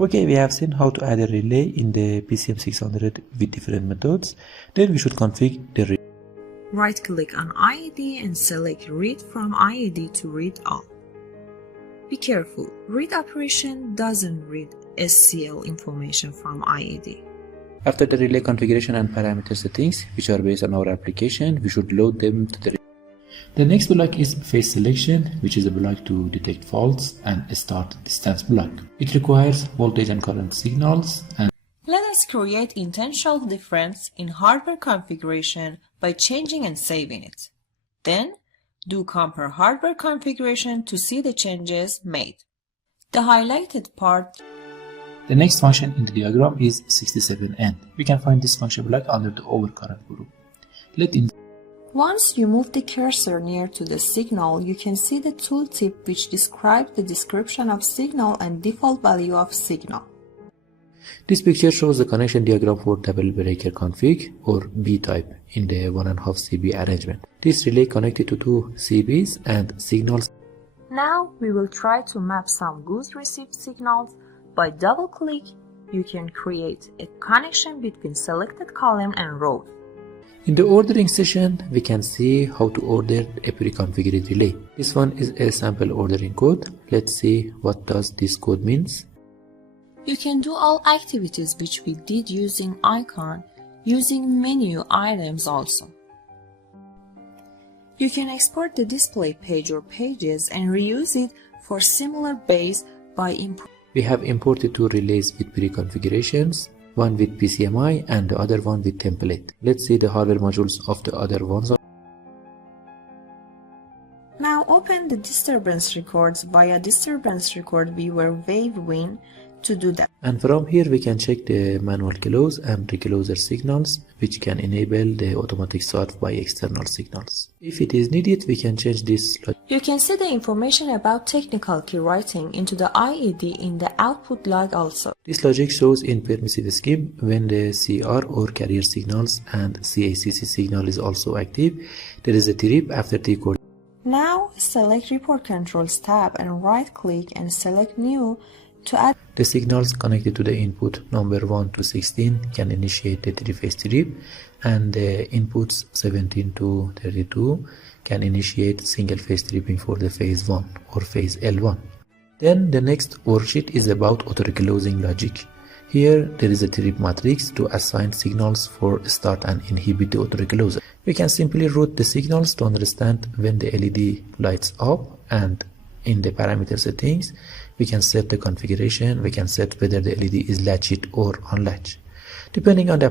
Okay, we have seen how to add a relay in the PCM 600 with different methods. Then we should configure the relay. Right-click on IED and select Read from IED to read all. Be careful, read operation doesn't read SCL information from IED. After the relay configuration and parameter settings, which are based on our application, we should load them to the relay. The next block is phase selection, which is a block to detect faults, and a start distance block. It requires voltage and current signals. And let us create intentional difference in hardware configuration by changing and saving it. Then, do compare hardware configuration to see the changes made. The highlighted part. The next function in the diagram is 67N. We can find this function block under the overcurrent group. Once you move the cursor near to the signal, you can see the tooltip which describes the description of signal and default value of signal. This picture shows the connection diagram for double breaker config or B type in the 1.5 CB arrangement. This relay connected to two CBs and signals. Now we will try to map some goods received signals. By double-click, you can create a connection between selected column and row. In the ordering session, we can see how to order a pre-configured relay. This one is a sample ordering code. Let's see what does this code means. You can do all activities which we did using icon, using menu items also. You can export the display page or pages and reuse it for similar base by importing. We have imported two relays with pre-configurations, one with PCMI and the other one with template. Let's see the hardware modules of the other ones. Now open the disturbance records via disturbance record viewer WaveWin to do that. And from here we can check the manual close and pre-closer signals, which can enable the automatic start by external signals. If it is needed, we can change this. You can see the information about technical key writing into the IED in the output log also. This logic shows in permissive scheme when the CR or carrier signals and CACC signal is also active. There is a trip after the code. Now select Report Controls tab and right-click and select New to add. The signals connected to the input number 1 to 16 can initiate the three-phase trip, and the inputs 17 to 32 can initiate single-phase tripping for the phase 1 or phase L1. Then the next worksheet is about auto-reclosing logic. Here there is a trip matrix to assign signals for start and inhibit the auto-recloser. We can simply route the signals to understand when the LED lights up, and in the parameter settings we can set the configuration. We can set whether the LED is latched or unlatched. Depending on the